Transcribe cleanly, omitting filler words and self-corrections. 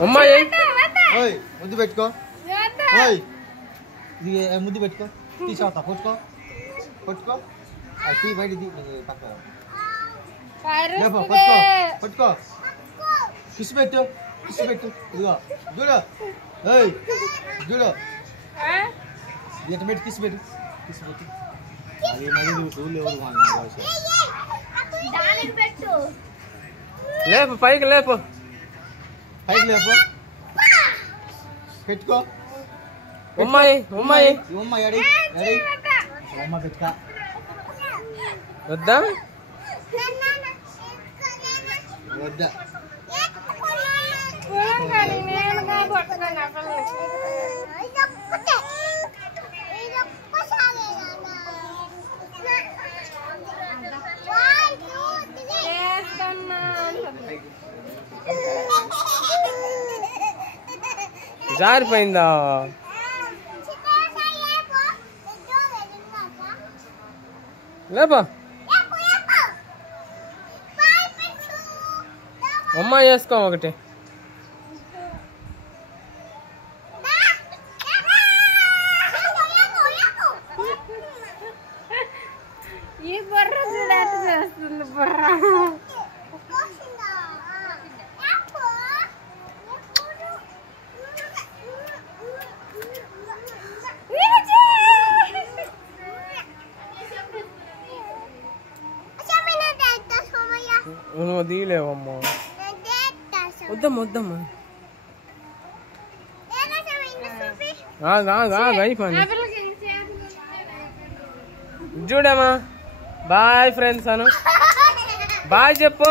అమ్మాయి ముద్దు పెట్టుకో ముద్దు పెట్టుకో తీసుకో కొట్టుకో కొట్టుకో తీ బయట పక్క కొట్టుకో కొట్టుకో కిసి పెట్టు ఇదిగో చూడు చూడు ఎట్ట పెట్టి కిసి పెట్టు అది మరి చూడలేవు లేపు పైకి లేపు పెట్టుకో అమ్మాయి అడి అమ్మ పెట్టుకో వద్దా వద్దా జారిపోయిందా లేపా అమ్మాయి వేసుకో ఒకటి ఈ బుర్ర చేస్తుంది బుర్ర నువ్వు తీయలేవమ్మా వద్దమ్మా అయిపోయింది చూడమ్మా బాయ్ ఫ్రెండ్స్ అను బాయ్ చెప్పు